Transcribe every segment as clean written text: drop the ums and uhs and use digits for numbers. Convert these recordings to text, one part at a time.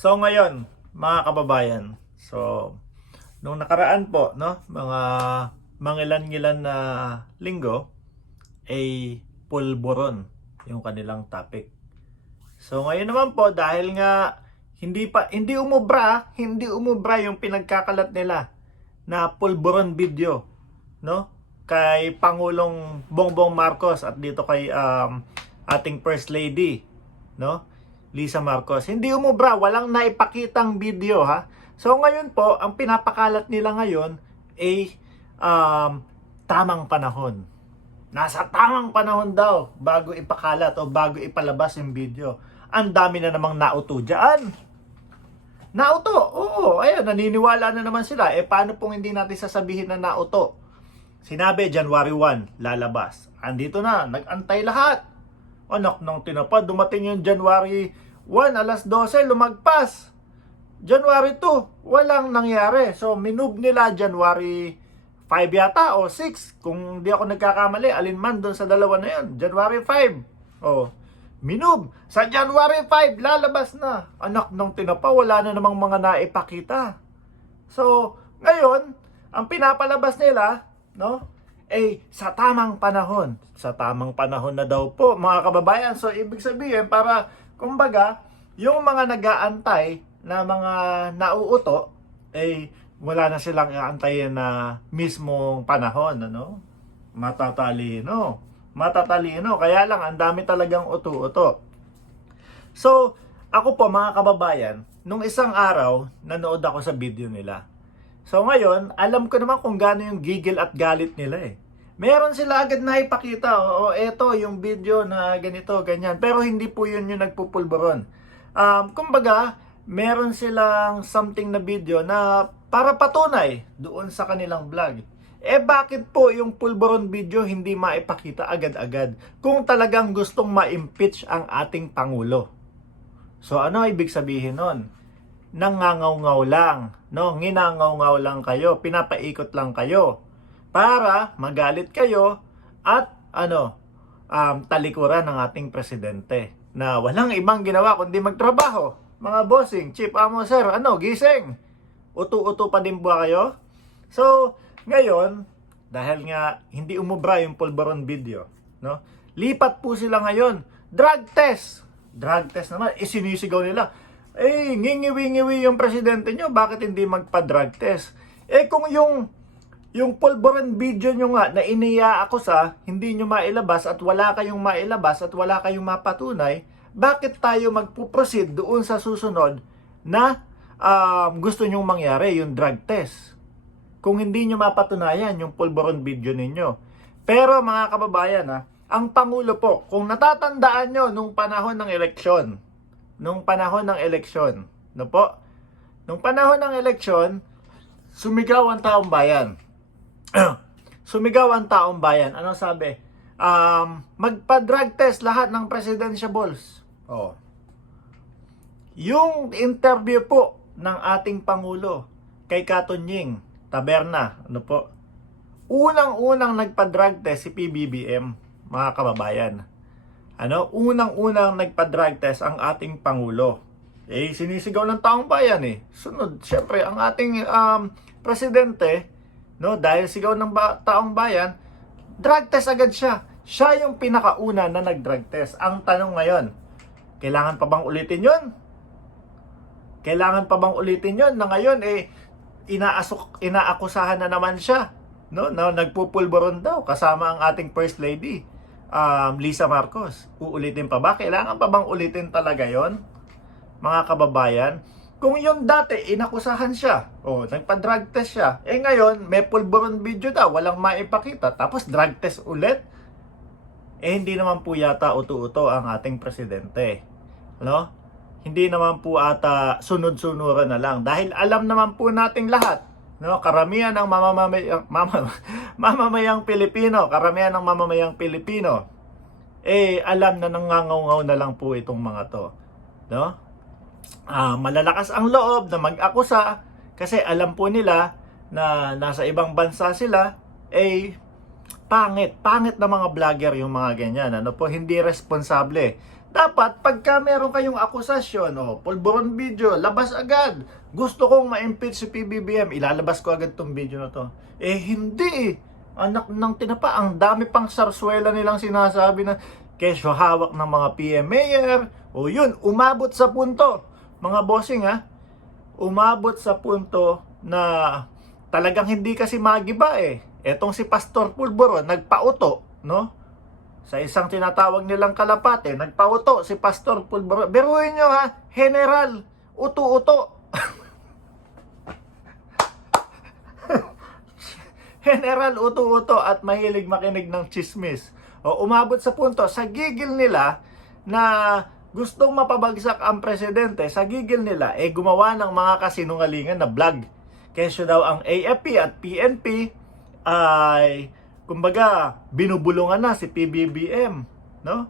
So ngayon, mga kababayan, so nung nakaraan po, no, mga mangilan-ngilan na linggo ay pulburon yung kanilang topic. So ngayon naman po dahil nga hindi umubra yung pinagkakalat nila na pulburon video, no? Kay Pangulong Bongbong Marcos at dito kay ating First Lady, no? Lisa Marcos. Hindi umubra, walang naipakitang video ha. So ngayon po, ang pinapakalat nila ngayon ay tamang panahon. Nasa tamang panahon daw bago ipakalat o bago ipalabas yung video. Ang dami na namang nauto dyan. Nauto, oo, ayun, naniniwala na naman sila. Paano pong hindi natin sasabihin na nauto? Sinabi, January 1, lalabas. Andito na, nag-antay lahat. Anak ng tinapad, dumating yung January 1, alas 12, lumagpas. January 2, walang nangyari. So, minove nila January 5 yata o 6. Kung di ako nagkakamali, alinman doon sa dalawa na yun. January 5. Oh, minove. Sa January 5, lalabas na. Anak ng tinapa, wala na namang mga naipakita. So, ngayon, ang pinapalabas nila, no, sa tamang panahon. Sa tamang panahon na daw po, mga kababayan. So, ibig sabihin, para, kumbaga, yung mga nag-aantay na mga nauuto, wala na silang aantayin na mismong panahon, ano? Matatalino. Matatalino. Kaya lang, ang dami talagang uto-uto. So, ako po, mga kababayan, nung isang araw, nanood ako sa video nila. So ngayon, alam ko naman kung gaano yung gigil at galit nila Meron sila agad na ipakita, eto yung video na ganito, ganyan. Pero hindi po yun yung nagpupulburon. Kumbaga, meron silang something na video na para patunay doon sa kanilang vlog. Bakit po yung pulburon video hindi maipakita agad-agad kung talagang gustong ma-impeach ang ating Pangulo? So ano ibig sabihin nun? Nangangaw-ngaw lang, no? Nginangaw-ngaw lang kayo, pinapaikot lang kayo para magalit kayo at talikuran ng ating presidente na walang ibang ginawa kundi magtrabaho. Mga bossing, chief amo sir, gising. Uto-uto pa din ba kayo? So, ngayon, dahil nga hindi umubra yung pulburon video, no? Lipat po sila ngayon. Drug test. Drug test naman, sinisigaw nila. Ngingiwi-ngiwi yung presidente nyo, bakit hindi magpa-drug test? Kung yung pulburon video nyo nga na iniya ako sa hindi nyo mailabas at wala kayong mailabas at wala kayong mapatunay, bakit tayo magpuproceed doon sa susunod na gusto nyong mangyari, yung drug test? Kung hindi nyo mapatunayan yung pulburon video ninyo. Pero mga kababayan, ang Pangulo po, kung natatandaan nyo nung panahon ng eleksyon, no po? Nung panahon ng eleksyon, sumigaw ang taong bayan. Sumigaw ang taong bayan. Ano sabi? Magpa-drug test lahat ng presidentiables. Yung interview po ng ating Pangulo kay Katunying Taberna, unang-unang nagpa-drug test si PBBM, mga kababayan. Unang-unang nagpa-drug test ang ating Pangulo. Sinisigaw ng taong bayan Sunod, syempre, ang ating presidente, no, dahil sigaw ng taong bayan, drug test agad siya. Siya yung pinakauna na nag-drug test. Ang tanong ngayon, kailangan pa bang ulitin yun? Kailangan pa bang ulitin yun na ngayon inaakusahan na naman siya, no, na nagpupulburon daw kasama ang ating First Lady Lisa Marcos. Uulitin pa ba? Kailangan pa bang ulitin talaga yon, mga kababayan? Kung yung dati inakusahan siya, nagpa-drug test siya, ngayon may pulburon video daw, walang maipakita, tapos drug test ulit, hindi naman po yata uto-uto ang ating presidente, no? Hindi naman po ata sunod-sunuran na lang. Dahil alam naman po nating lahat, no, karamihan ng mamamayang Pilipino, alam na nangangaw-ngaw na lang po itong mga to, no? Malalakas ang loob na mag-akusa kasi alam po nila na nasa ibang bansa sila, pangit na mga vlogger yung mga ganyan, hindi responsable. Dapat, pagka meron kayong akusasyon, pulburon video, labas agad. Gusto kong ma-impeach si PBBM, ilalabas ko agad tong video na to. Hindi eh. Anak ng tinapa, ang dami pang sarswela nilang sinasabi na kesyo hawak ng mga PM mayor. Yun, umabot sa punto, mga bossing umabot sa punto na talagang hindi kasi magiba eh. Etong si Pastor Pulburon, nagpauto, no? Sa isang tinatawag nilang kalapate, nagpauto si Pastor Pulburon. Biruin nyo General, uto-uto. General uto-uto at mahilig makinig ng chismis. Umabot sa punto, sa gigil nila na gustong mapabagsak ang presidente, sa gigil nila, gumawa ng mga kasinungalingan na vlog. Kesyo daw ang AFP at PNP ay, kumbaga, binubulungan na si PBBM, no?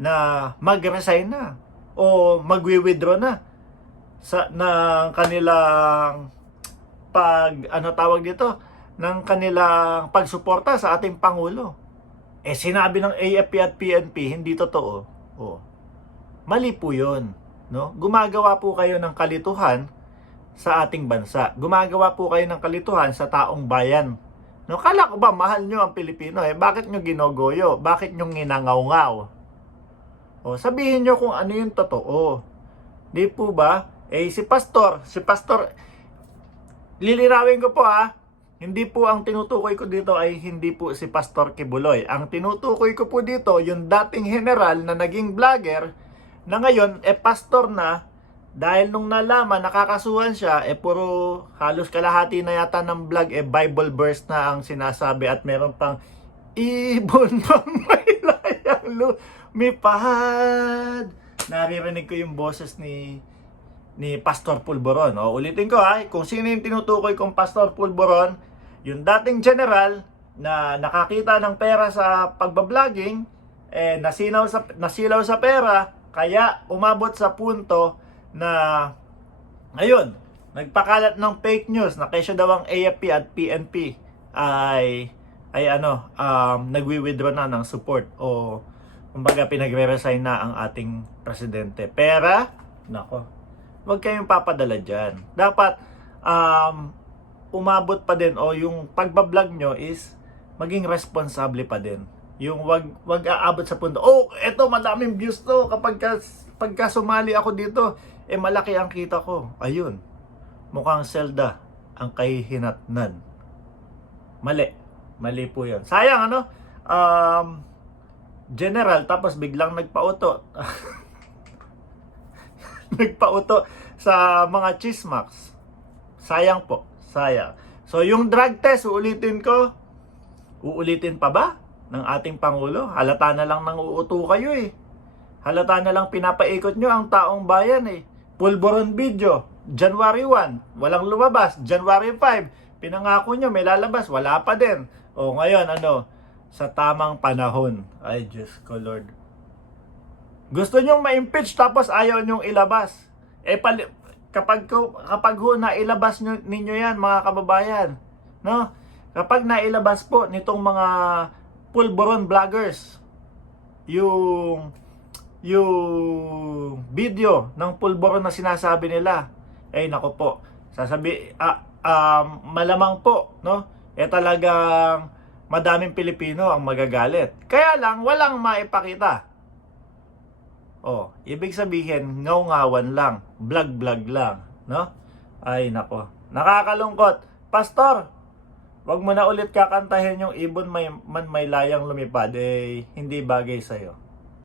Na mag-resign na o magwi-withdraw na sa ng kanilang ng kanilang pagsuporta sa ating pangulo. Sinabi ng AFP at PNP hindi totoo. Mali po 'yon, no? Gumagawa po kayo ng kalituhan sa ating bansa. Gumagawa po kayo ng kalituhan sa taong bayan. No, kala ko ba mahal nyo ang Pilipino bakit nyo ginogoyo? Bakit nyo ginangaw-ngaw? Sabihin nyo kung ano yung totoo. Di po ba? Si Pastor, lilinawin ko po hindi po ang tinutukoy ko dito ay hindi po si Pastor Kibuloy. Ang tinutukoy ko po dito, yung dating general na naging vlogger, na ngayon, pastor na, dahil nung nalaman, nakakasuhan siya, puro halos kalahati na yata ng vlog, Bible verse na ang sinasabi at meron pang, ibon pang may layang lumipad. Naririnig ko yung boses ni Pastor Pulburon. Ulitin ko kung sino yung tinutukoy kong Pastor Pulburon, yung dating general na nakakita ng pera sa pagbabloging, nasilaw sa pera, kaya umabot sa punto na ngayon, nagpakalat ng fake news na kesyo daw ang AFP at PNP ay nagwi-withdraw na ng support o kumbaga pinagre-resign na ang ating presidente. Pera, nako, huwag kayong papadala dyan. Dapat umabot pa din yung pagbablog nyo is maging responsable pa din. Yung wag aabot sa punto, eto madaming views to pagka sumali ako dito, malaki ang kita ko. Ayun, mukhang Zelda ang kahihinatnan. Mali po yun. Sayang general tapos biglang nagpauto. Nagpauto sa mga chismax. Sayang po. Sayang. So yung drug test, uulitin pa ba ng ating Pangulo? Halata na lang nang uuto kayo Halata na lang pinapaikot nyo ang taong bayan Pulburon video, January 1, walang lumabas. January 5, pinangako nyo may lalabas, wala pa din. Ngayon sa tamang panahon. Ay Diyos ko Lord. Gusto nyong ma-impeach tapos ayaw nyong ilabas. Kapag na ilabas ninyo yan mga kababayan, no? Kapag nailabas po nitong mga Pulburon vloggers yung video ng Pulburon na sinasabi nila, nako po, malamang po, no? Talagang madaming Pilipino ang magagalit. Kaya lang walang maipakita. Ibig sabihin, ngaw-ngawan lang, vlog lang, no? Ay nako, nakakalungkot. Pastor, wag mo na ulit kakantahin yung ibon may layang lumipad, hindi bagay sa'yo.